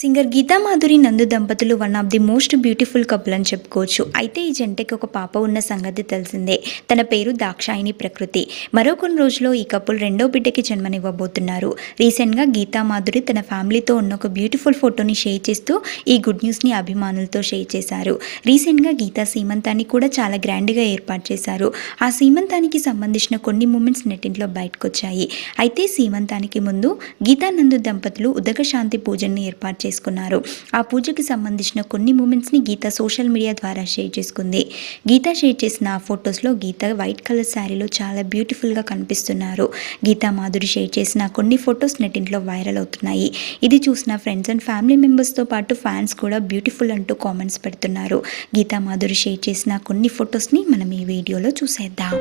Singer Gita Madhuri నందు దంపతులు one of the most beautiful couple అని చెప్పుకోవచ్చు. అయితే ఈ జంటకి ఒక పాప ఉన్న సంగతి తెలిసిందే. తన పేరు దాక్షాయిని ప్రకృతి. మరో కొన్ని రోజుల్లో ఈ కపుల్ రెండో బిడ్డకి జన్మనివ్వబోతున్నారు. రీసెంట్గా గీతా మాధురి తన ఫ్యామిలీతో ఉన్న ఒక బ్యూటిఫుల్ ఫోటోని షేర్ చేస్తూ ఈ గుడ్ న్యూస్ని అభిమానులతో షేర్ చేశారు. రీసెంట్గా గీతా సీమంతాన్ని కూడా చాలా గ్రాండ్గా ఏర్పాటు చేశారు. ఆ సీమంతానికి సంబంధించిన కొన్ని మూమెంట్స్ నెట్టింట్లో బయటకొచ్చాయి. అయితే సీమంతానికి ముందు గీతా నందు దంపతులు ఉదక శాంతి పూజని ఏర్పాటు చేసుకున్నారు. ఆ పూజకి సంబంధించిన కొన్ని మూమెంట్స్ని గీత సోషల్ మీడియా ద్వారా షేర్ చేసుకుంది. గీత షేర్ చేసిన ఆ ఫొటోస్లో గీత వైట్ కలర్ శారీలో చాలా బ్యూటిఫుల్గా కనిపిస్తున్నారు. గీతా మాధురి షేర్ చేసిన కొన్ని ఫొటోస్ నెట్టింట్లో వైరల్ అవుతున్నాయి. ఇది చూసిన ఫ్రెండ్స్ అండ్ ఫ్యామిలీ మెంబర్స్తో పాటు ఫ్యాన్స్ కూడా బ్యూటిఫుల్ అంటూ కామెంట్స్ పెడుతున్నారు. గీతా మాధురి షేర్ చేసిన కొన్ని ఫొటోస్ని మనం ఈ వీడియోలో చూసేద్దాం.